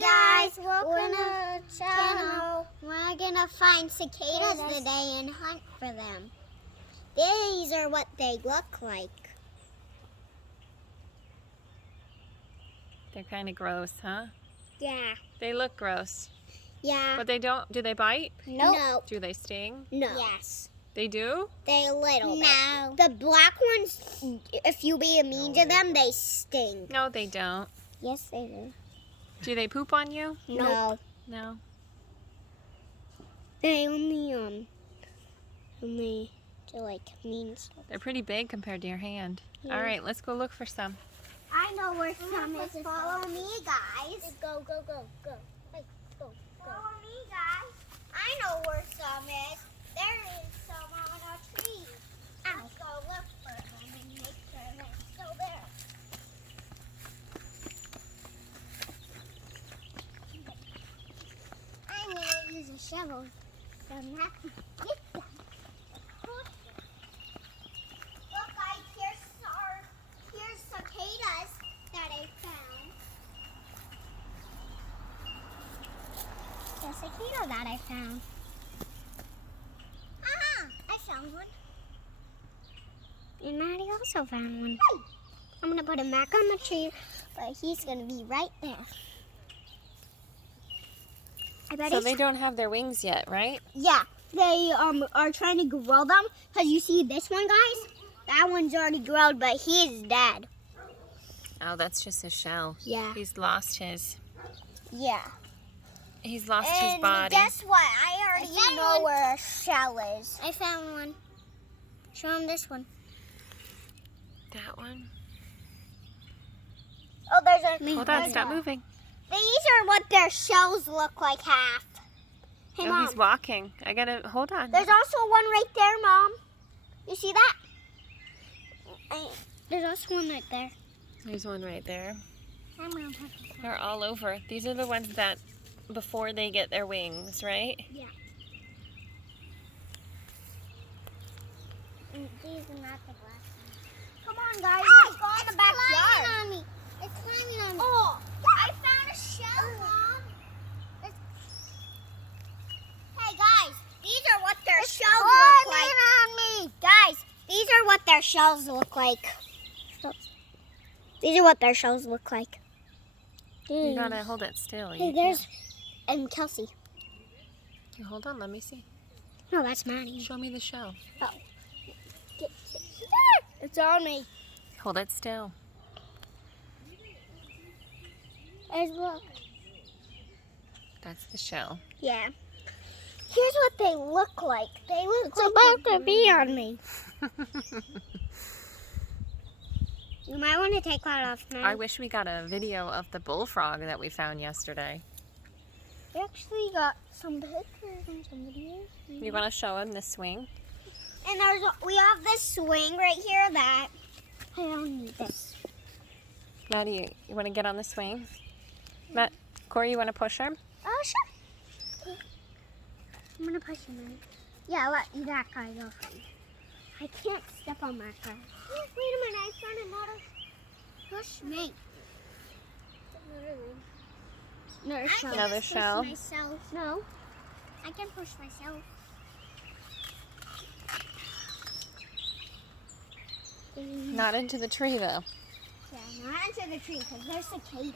Guys, welcome to the channel. We're gonna find cicadas today and hunt for them. These are what they look like. They're kind of gross, huh? Yeah. They look gross. Yeah. But they don't, do they bite? No. Do they sting? No. Yes. They do? They little bit. No. The black ones, if you be mean to them, they sting. No, they don't. Yes, they do. Do they poop on you? No. No. They only do like mean stuff. They're pretty big compared to your hand. Yeah. All right, let's go look for some. I know where some is. Follow me, guys. Go, go, go, go. Hey, go, go. Follow me, guys. I know where some is. There is some on a tree. Let's go look for them and make sure they're still there. I'm going to use a shovel so not to get them. Look, guys, here's cicadas that I found. The cicada that I found. Aha! I found one. And Maddie also found one. Hey. I'm going to put him back on the tree, but he's going to be right there. I bet So they don't have their wings yet, right? Yeah, they are trying to grow them. Because you see this one, guys? That one's already grown, but he is dead. Oh, that's just his shell. Yeah. He's lost his His body. Guess what? I already know where a shell is. I found one. Show him this one. That one? Oh, there's a... Hold on, stop moving. These are what their shells look like half. Hey, Oh, Mom. he's walking. I gotta, hold on. There's also one right there, Mom. You see that? There's also one right there. There's one right there. I'm gonna put it. They're all over. These are the ones that, before they get their wings, right? Yeah. And these are not the black ones. Come on, guys. Let's go in the backyard. On me. It's climbing on me. Oh, I found a shell, Mom. Hey, guys. These are what their shells look like. On me. Guys, these are what their shells look like. These are what their shells look like. You gotta hold it still. Hey, You there's Kelsey. can't. Hold on, let me see. No, that's Maddie. Show me the shell. Oh. It's on me. Hold it still. Guys, look. That's the shell. Yeah. Here's what they look like. They look about to be on me. You might want to take that off now. I wish we got a video of the bullfrog that we found yesterday. We actually got some pictures and some videos. You want to show him the swing? And we have this swing right here that I don't need this. Maddie, you want to get on the swing? Matt, Corey, you want to push her? Oh, sure. Okay. I'm gonna push him in. Yeah, let that guy go first. I can't step on that guy. Wait a minute, I found another. Push me. Another shell. Another shell. Push myself. No, I can push myself. Not into the tree, though. Yeah, not into the tree because there's cicadas.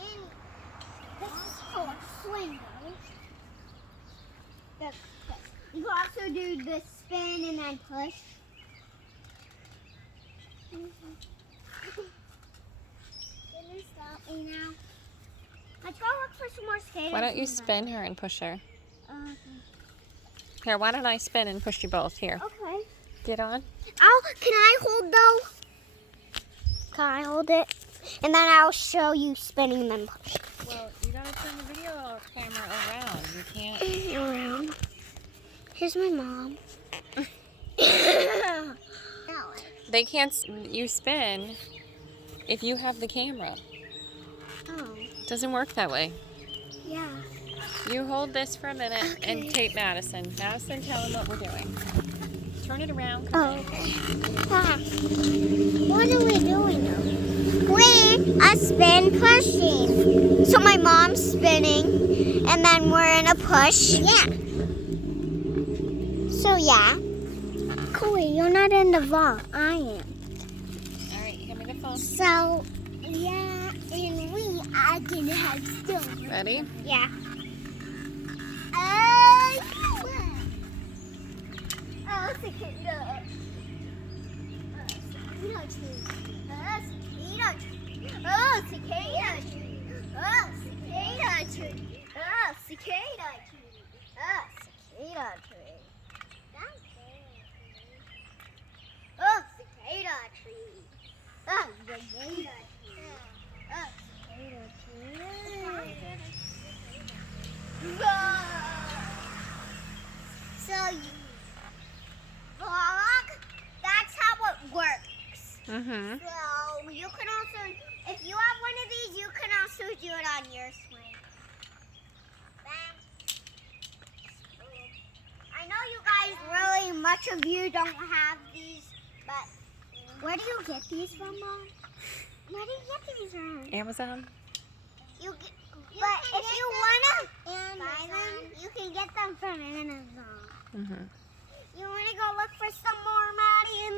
And this is called a swing, though. You can also do the spin and then push. Can you stop me now? Let's go look for some more cicadas. Why don't you spin her and push her? Okay. Here, why don't I spin and push you both? Here. Okay. Get on. Oh, can I hold though? Can I hold it? And then I'll show you spinning and then push. Well, you gotta turn the video camera around. You can't. Around. Here's my mom. They can't. You spin if you have the camera. Oh. It doesn't work that way. Yeah. You hold this for a minute and tape Madison. Madison, tell him what we're doing. Turn it around. Oh, okay. What are we doing now? we a spin pushing. So my mom's spinning, and then we're in a push. Yeah. So yeah. Chloe, you're not in the vlog. I am. All right, give me the phone. So yeah, and we are gonna have still. Ready? Yeah. Oh, cicada. Cicada tree. Cicada tree. Oh, cicada tree. Oh, cicada tree. Oh, cicada tree. Oh, cicada tree. Oh, cicada tree. Oh, cicada tree. Oh, cicada tree. So you vlog, that's how it works. Mm-hmm. So you can also, if you have one of these, you can also do it on your swing. I know you guys really, much of you don't have these, but where do you get these from, Mom? Where do you get these from? Amazon. But if you want to buy them, you can get them from Amazon. Mm-hmm. You want to go look for some more,